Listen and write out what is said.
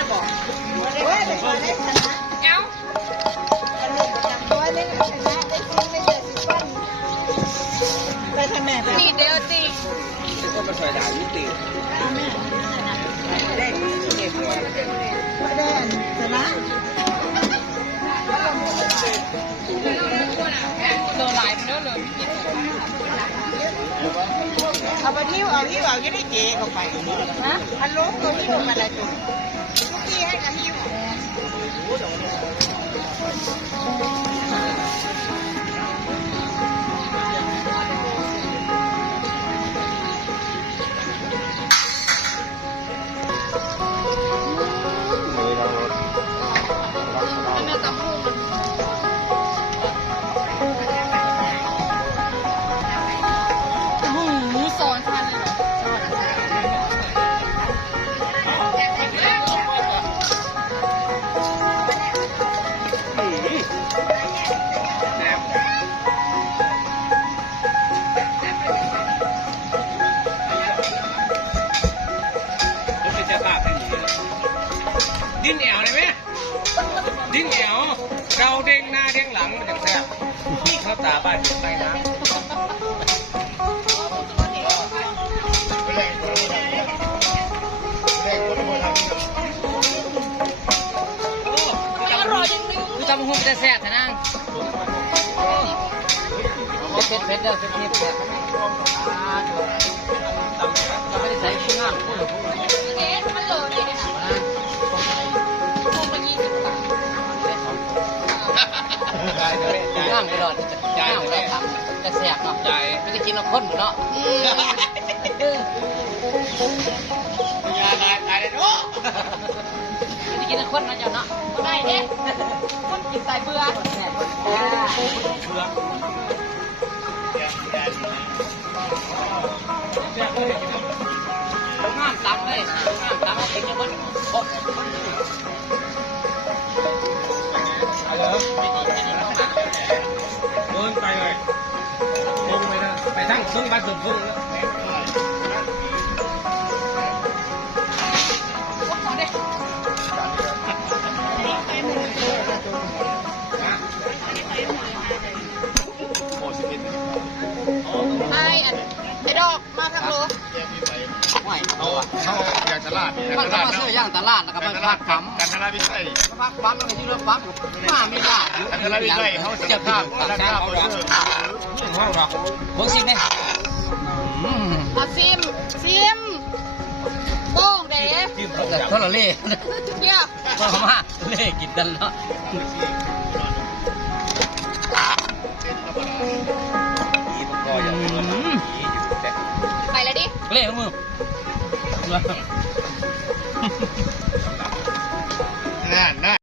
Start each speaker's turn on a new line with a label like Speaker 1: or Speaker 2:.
Speaker 1: จะบอก
Speaker 2: โอ้ยเป็นคนได้ชนะ
Speaker 1: เอา
Speaker 2: ไปทิ้
Speaker 1: ว
Speaker 2: เอาที่เอาจะได้เจ๊เข้าไปนะฮัลโหลตัวที่ลงมาได้จุดทุกที่
Speaker 3: ดีดิ้นแอวเลยไหมดิ้นแอวเราเด้งหน้าเด้งหลังมันจะแซ่บนี่เขาตาบ้านเด็กไปนะ
Speaker 1: มันอร่อยจริง
Speaker 4: คือตำหุ่นจะแซ่บนะนาง เผ็ดเผ็ดเด้อเผ็ดเผ็ดเผ็ดเราไม่ได้ใส่ชิ้นงามพูดเลยพูดเอ๊ะ
Speaker 1: มันโหลดเลยนะพวงมายี่สิบบาท
Speaker 4: งามเลยหลอดงามเลยครับจะแซ่บเนาะไม่ได้กินเราคนเนาะ
Speaker 3: ยาลายตายเลยเนาะ
Speaker 4: ไม่ได้กินเราคนนะเจ้าเนาะ
Speaker 1: บ่ได้เนกินสาย
Speaker 4: งามตำเลยงามตำเอาไปกินคนโอ้
Speaker 3: เอาเลยเดินไปเลยลงไปนะไปทั้งซึ่งบ้านสุดซึ่งน
Speaker 1: กโล
Speaker 4: ไม่
Speaker 5: เขาเขาอยากตลาดอยาก
Speaker 4: มัน
Speaker 5: ต
Speaker 4: ก็
Speaker 5: ลาด
Speaker 4: มา
Speaker 5: เนาะ
Speaker 4: ซื้อย่างตลาดแล้วก็ไปพักปั๊ม
Speaker 5: การตลาดวิสัย
Speaker 4: พักปั๊มแล้วก็ที่รถปั๊มมาไม่ได้
Speaker 5: การตลาดวิสัยเขาจะภาพราคาเขาเด้อ
Speaker 3: ห้องหรอก
Speaker 4: ผมสิเนี่ยอืม
Speaker 1: เอาซิมซิมโป้งเด้
Speaker 3: ที่ผม
Speaker 4: แต่
Speaker 3: อยาก
Speaker 4: คนละเล่
Speaker 1: เดี๋ยว
Speaker 4: ก็มาเล่กินกันเนาะ
Speaker 1: เลยดิ
Speaker 4: เล่มือ
Speaker 5: นั่นนั่น